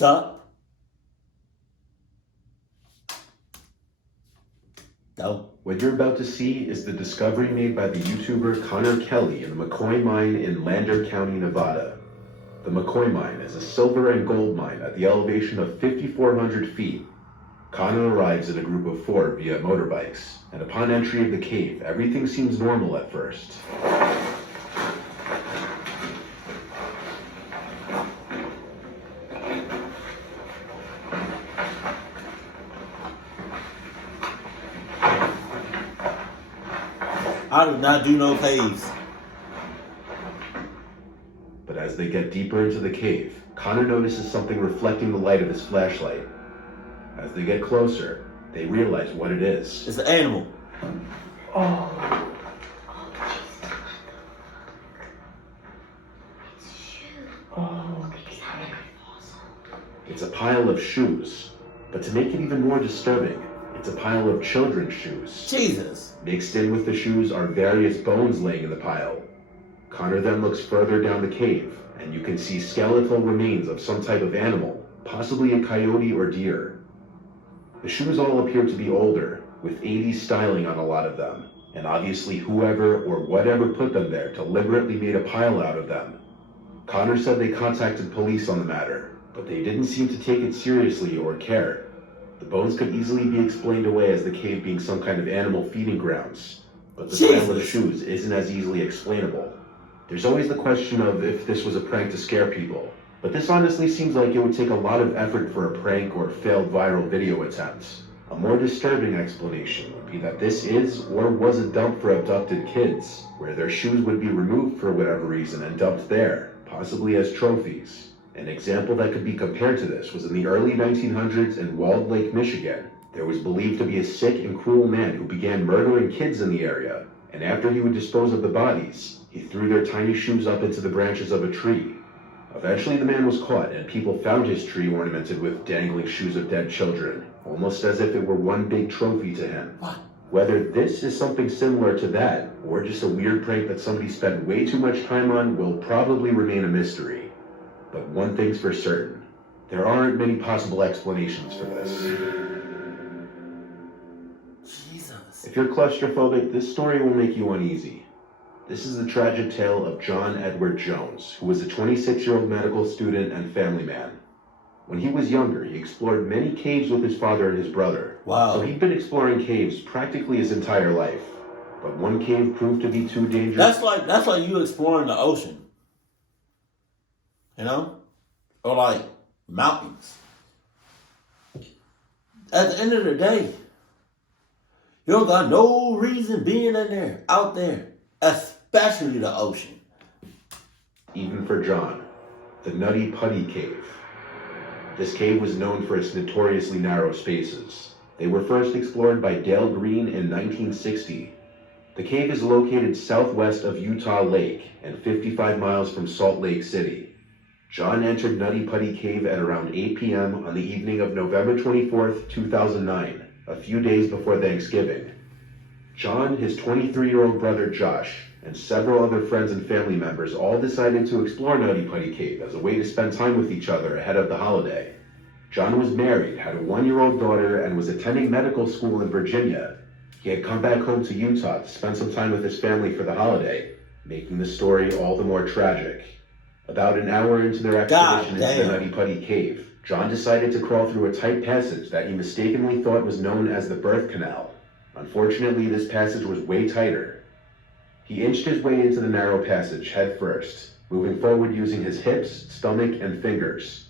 Sup? No. What you're about to see is the discovery made by the YouTuber Connor Kelly in the McCoy Mine in Lander County, Nevada. The McCoy Mine is a silver and gold mine at the elevation of 5,400 feet. Connor arrives in a group of 4 via motorbikes, and upon entry of the cave, everything seems normal at first. I do not do no caves. But as they get deeper into the cave, Connor notices something reflecting the light of his flashlight. As they get closer, they realize what it is. It's an animal. Oh. Oh. It's a pile of shoes, but to make it even more disturbing, it's a pile of children's shoes. Jesus. Mixed in with the shoes are various bones laying in the pile. Connor then looks further down the cave, and you can see skeletal remains of some type of animal, possibly a coyote or deer. The shoes all appear to be older, with 80s styling on a lot of them, and obviously whoever or whatever put them there deliberately made a pile out of them. Connor said they contacted police on the matter, but they didn't seem to take it seriously or care. The bones could easily be explained away as the cave being some kind of animal feeding grounds, but the smell of the shoes isn't as easily explainable. There's always the question of if this was a prank to scare people, but this honestly seems like it would take a lot of effort for a prank or failed viral video attempt. A more disturbing explanation would be that this is or was a dump for abducted kids, where their shoes would be removed for whatever reason and dumped there, possibly as trophies. An example that could be compared to this was in the early 1900s in Walled Lake, Michigan. There was believed to be a sick and cruel man who began murdering kids in the area, and after he would dispose of the bodies, he threw their tiny shoes up into the branches of a tree. Eventually the man was caught, and people found his tree ornamented with dangling shoes of dead children, almost as if it were one big trophy to him. What? Whether this is something similar to that, or just a weird prank that somebody spent way too much time on, will probably remain a mystery. But one thing's for certain, there aren't many possible explanations for this. Jesus. If you're claustrophobic, this story will make you uneasy. This is the tragic tale of John Edward Jones, who was a 26-year-old medical student and family man. When he was younger, he explored many caves with his father and his brother. Wow. So he'd been exploring caves practically his entire life. But one cave proved to be too dangerous. That's like you exploring the ocean. You know? Or like mountains. At the end of the day, you don't got no reason being in there, out there, especially the ocean. Even for John, the Nutty Putty Cave. This cave was known for its notoriously narrow spaces. They were first explored by Dale Green in 1960. The cave is located southwest of Utah Lake and 55 miles from Salt Lake City. John entered Nutty Putty Cave at around 8 p.m. on the evening of November 24th, 2009, a few days before Thanksgiving. John, his 23-year-old brother Josh, and several other friends and family members all decided to explore Nutty Putty Cave as a way to spend time with each other ahead of the holiday. John was married, had a 1-year-old daughter, and was attending medical school in Virginia. He had come back home to Utah to spend some time with his family for the holiday, making the story all the more tragic. About an hour into their expedition into the Nutty Putty Cave, John decided to crawl through a tight passage that he mistakenly thought was known as the birth canal. Unfortunately, this passage was way tighter. He inched his way into the narrow passage head first, moving forward using his hips, stomach, and fingers.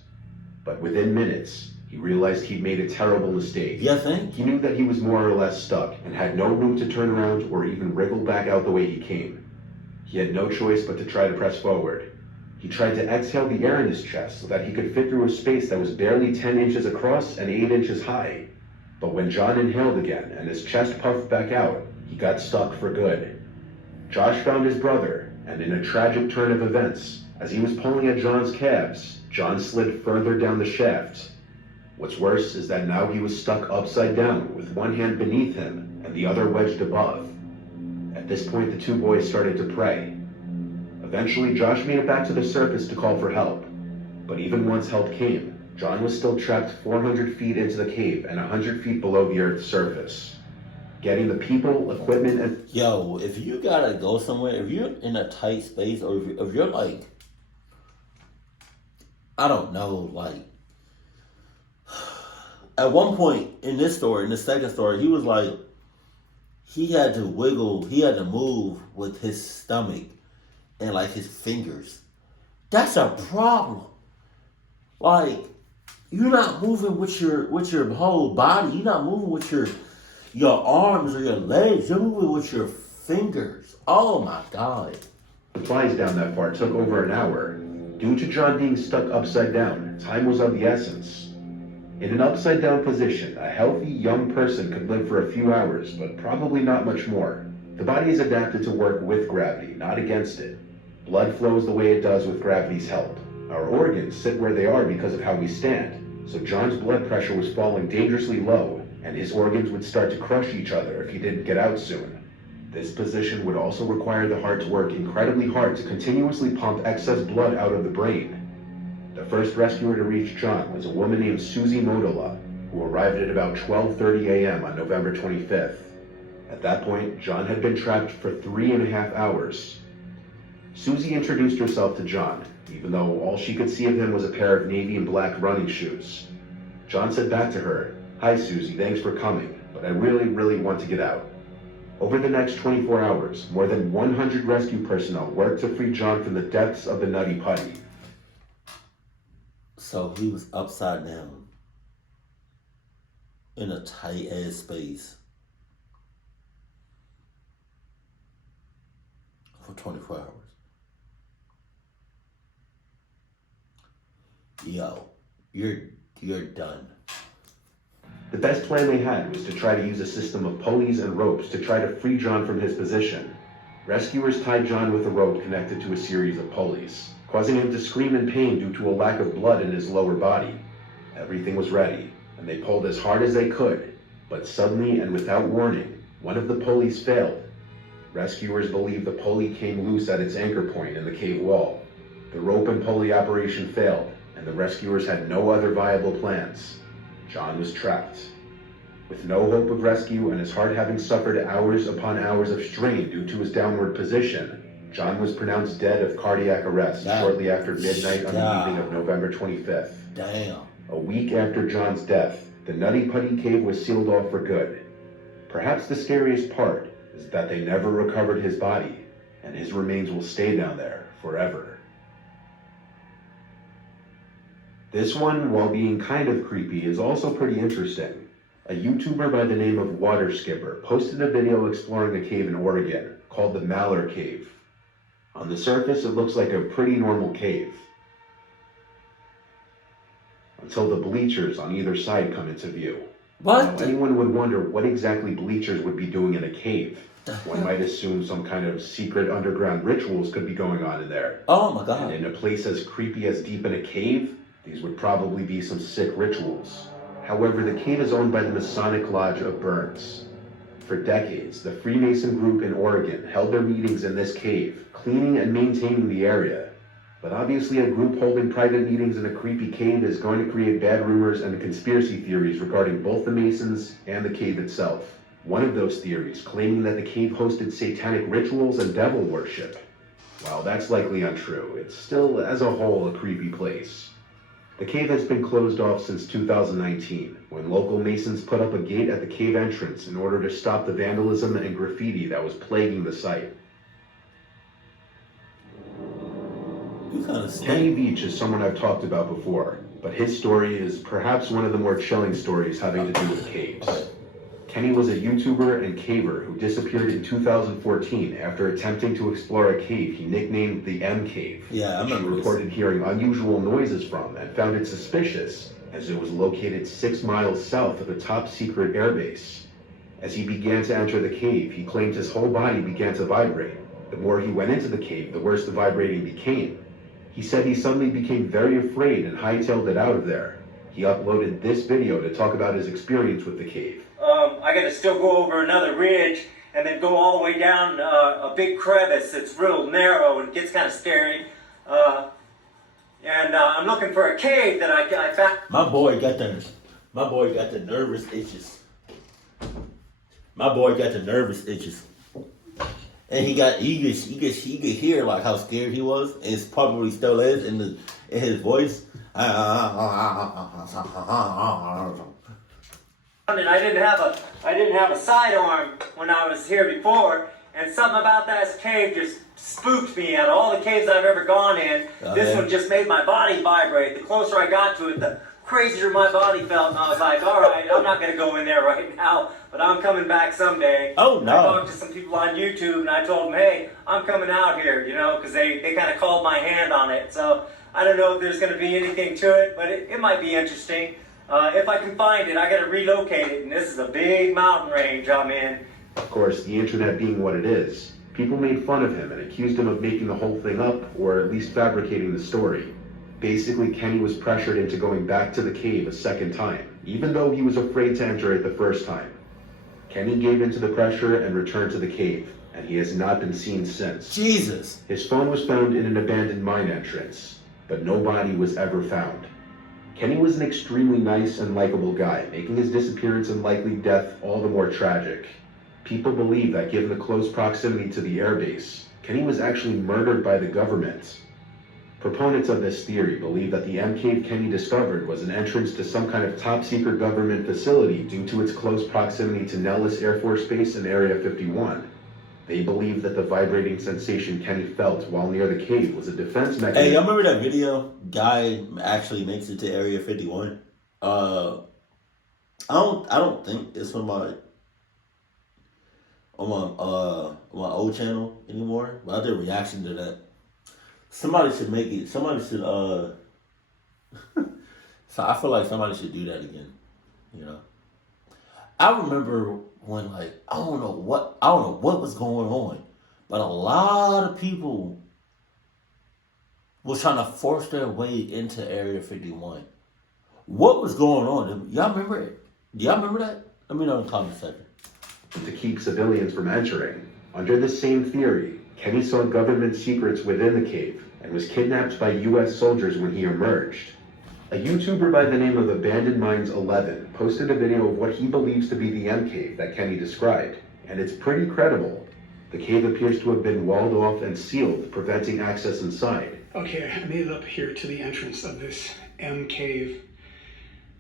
But within minutes, he realized he'd made a terrible mistake. You think? He knew that he was more or less stuck and had no room to turn around or even wriggle back out the way he came. He had no choice but to try to press forward. He tried to exhale the air in his chest so that he could fit through a space that was barely 10 inches across and 8 inches high. But when John inhaled again and his chest puffed back out, he got stuck for good. Josh found his brother, and in a tragic turn of events, as he was pulling at John's calves, John slid further down the shaft. What's worse is that now he was stuck upside down with one hand beneath him and the other wedged above. At this point, the two boys started to pray. Eventually, Josh made it back to the surface to call for help. But even once help came, John was still trapped 400 feet into the cave and 100 feet below the Earth's surface. Getting the people, equipment, and... Yo, if you gotta go somewhere, if you're in a tight space, or if you're like, I don't know, like, at one point in this story, in the second story, he was like, he had to wiggle, he had to move with his stomach and like his fingers. That's a problem. Like, you're not moving with your whole body. You're not moving with your arms or your legs. You're moving with your fingers. Oh my God. supplies down that far took over an hour. Due to John being stuck upside down, time was of the essence. In an upside down position, a healthy young person could live for a few hours, but probably not much more. The body is adapted to work with gravity, not against it. Blood flows the way it does with gravity's help. Our organs sit where they are because of how we stand, so John's blood pressure was falling dangerously low, and his organs would start to crush each other if he didn't get out soon. This position would also require the heart to work incredibly hard to continuously pump excess blood out of the brain. The first rescuer to reach John was a woman named Susie Motola, who arrived at about 12:30 a.m. on November 25th. At that point, John had been trapped for 3.5 hours. Susie introduced herself to John, even though all she could see of him was a pair of navy and black running shoes. John said back to her, "Hi Susie, thanks for coming, but I really want to get out." Over the next 24 hours, more than 100 rescue personnel worked to free John from the depths of the Nutty Putty. So he was upside down in a tight ass space for 24 hours. Yo, you're done. The best plan they had was to try to use a system of pulleys and ropes to try to free John from his position. Rescuers tied John with a rope connected to a series of pulleys, causing him to scream in pain due to a lack of blood in his lower body. Everything was ready, and they pulled as hard as they could, but suddenly and without warning, one of the pulleys failed. Rescuers believe the pulley came loose at its anchor point in the cave wall. The rope and pulley operation failed, and the rescuers had no other viable plans. John was trapped. With no hope of rescue and his heart having suffered hours upon hours of strain due to his downward position, John was pronounced dead of cardiac arrest shortly after midnight on the evening of November 25th. Damn. A week after John's death, the Nutty Putty Cave was sealed off for good. Perhaps the scariest part is that they never recovered his body, and his remains will stay down there forever. This one, while being kind of creepy, is also pretty interesting. A YouTuber by the name of Water Skipper posted a video exploring a cave in Oregon called the Malheur Cave. On the surface, it looks like a pretty normal cave, until the bleachers on either side come into view. What? Now, anyone would wonder what exactly bleachers would be doing in a cave. One might assume some kind of secret underground rituals could be going on in there. Oh my God. And in a place as creepy as deep in a cave, these would probably be some sick rituals. However, the cave is owned by the Masonic Lodge of Burns. For decades, the Freemason group in Oregon held their meetings in this cave, cleaning and maintaining the area. But obviously a group holding private meetings in a creepy cave is going to create bad rumors and conspiracy theories regarding both the Masons and the cave itself. One of those theories claiming that the cave hosted satanic rituals and devil worship. While that's likely untrue, it's still, as a whole, a creepy place. The cave has been closed off since 2019, when local Masons put up a gate at the cave entrance in order to stop the vandalism and graffiti that was plaguing the site. Kenny Beach is someone I've talked about before, but his story is perhaps one of the more chilling stories having to do with caves. Kenny was a YouTuber and caver who disappeared in 2014 after attempting to explore a cave he nicknamed the M Cave, which he reported hearing unusual noises from and found it suspicious, as it was located 6 miles south of a top-secret airbase. As he began to enter the cave, he claimed his whole body began to vibrate. The more he went into the cave, the worse the vibrating became. He said he suddenly became very afraid and hightailed it out of there. He uploaded this video to talk about his experience with the cave. I gotta still go over another ridge and then go all the way down a big crevice that's real narrow and it gets kind of scary. and I'm looking for a cave that I found. My boy got the nervous itches. My boy got the nervous itches. And he could hear like how scared he was, and it's probably still is in his voice. And I didn't have a sidearm when I was here before, and something about that cave just spooked me. Out of all the caves I've ever gone in, this one just made my body vibrate. The closer I got to it, the crazier my body felt, and I was like, all right, I'm not going to go in there right now, but I'm coming back someday. Oh, no. I talked to some people on YouTube, and I told them, hey, I'm coming out here, because they kind of called my hand on it. So I don't know if there's going to be anything to it, but it might be interesting. If I can find it, I got to relocate it, and this is a big mountain range I'm in. Of course, the internet being what it is, people made fun of him and accused him of making the whole thing up, or at least fabricating the story. Basically, Kenny was pressured into going back to the cave a second time, even though he was afraid to enter it the first time. Kenny gave into the pressure and returned to the cave, and he has not been seen since. Jesus. His phone was found in an abandoned mine entrance, but no body was ever found. Kenny was an extremely nice and likable guy, making his disappearance and likely death all the more tragic. People believe that given the close proximity to the airbase, Kenny was actually murdered by the government. Proponents of this theory believe that the M cave Kenny discovered was an entrance to some kind of top-secret government facility due to its close proximity to Nellis Air Force Base and Area 51. They believe that the vibrating sensation Kenny felt while near the cave was a defense mechanism. Hey, y'all remember that video? Guy actually makes it to Area 51. I don't think it's on my old channel anymore. But I did a reaction to that. Somebody should make it. Somebody should. So I feel like somebody should do that again. I remember when I don't know what was going on, but a lot of people was trying to force their way into Area 51. What was going on? Y'all remember it? Do y'all remember that? Let me know in the comment section. To keep civilians from entering. Under the same theory, Kenny saw government secrets within the cave and was kidnapped by U.S. soldiers when he emerged. A YouTuber by the name of Abandoned Mines 11 posted a video of what he believes to be the M cave that Kenny described, and it's pretty credible. The cave appears to have been walled off and sealed, preventing access inside. Okay, I made it up here to the entrance of this M cave.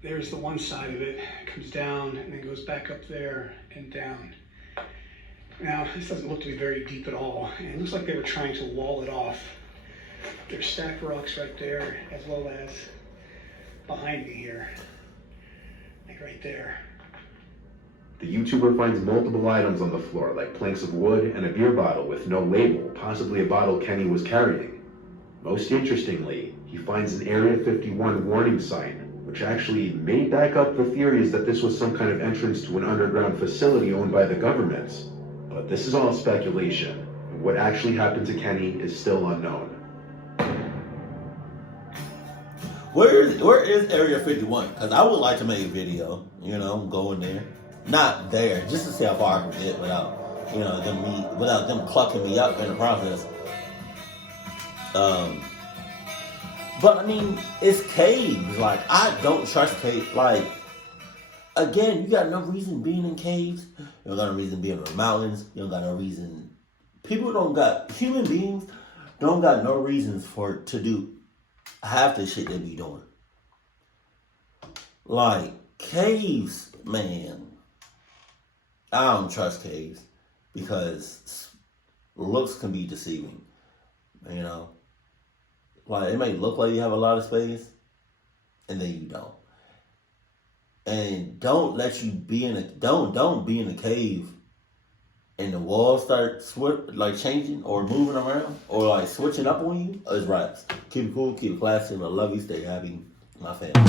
There's the one side of it, comes down and then goes back up there and down. Now, this doesn't look to be very deep at all, and it looks like they were trying to wall it off. There's stacked rocks right there, as well as behind me here, like right there. The YouTuber finds multiple items on the floor, like planks of wood and a beer bottle with no label, possibly a bottle Kenny was carrying. Most interestingly, he finds an Area 51 warning sign, which actually may back up the theories that this was some kind of entrance to an underground facility owned by the government. But this is all speculation, and what actually happened to Kenny is still unknown. Where is Area 51? Because I would like to make a video, going there. Not there, just to see how far I can get without them clucking me up in the process. But I mean, it's caves. Like, I don't trust caves. Like, again, you got no reason being in caves. You don't got no reason being in the mountains. You don't got no reason. Human beings don't got no reasons to do half the shit they be doing. Like, caves, man. I don't trust caves because looks can be deceiving. Like, it may look like you have a lot of space, and then you don't. And don't let you be in don't be in a cave and the walls start changing or moving around or like switching up on you. It's raps. Keep it cool, keep it classy, and I love you, stay happy, my family.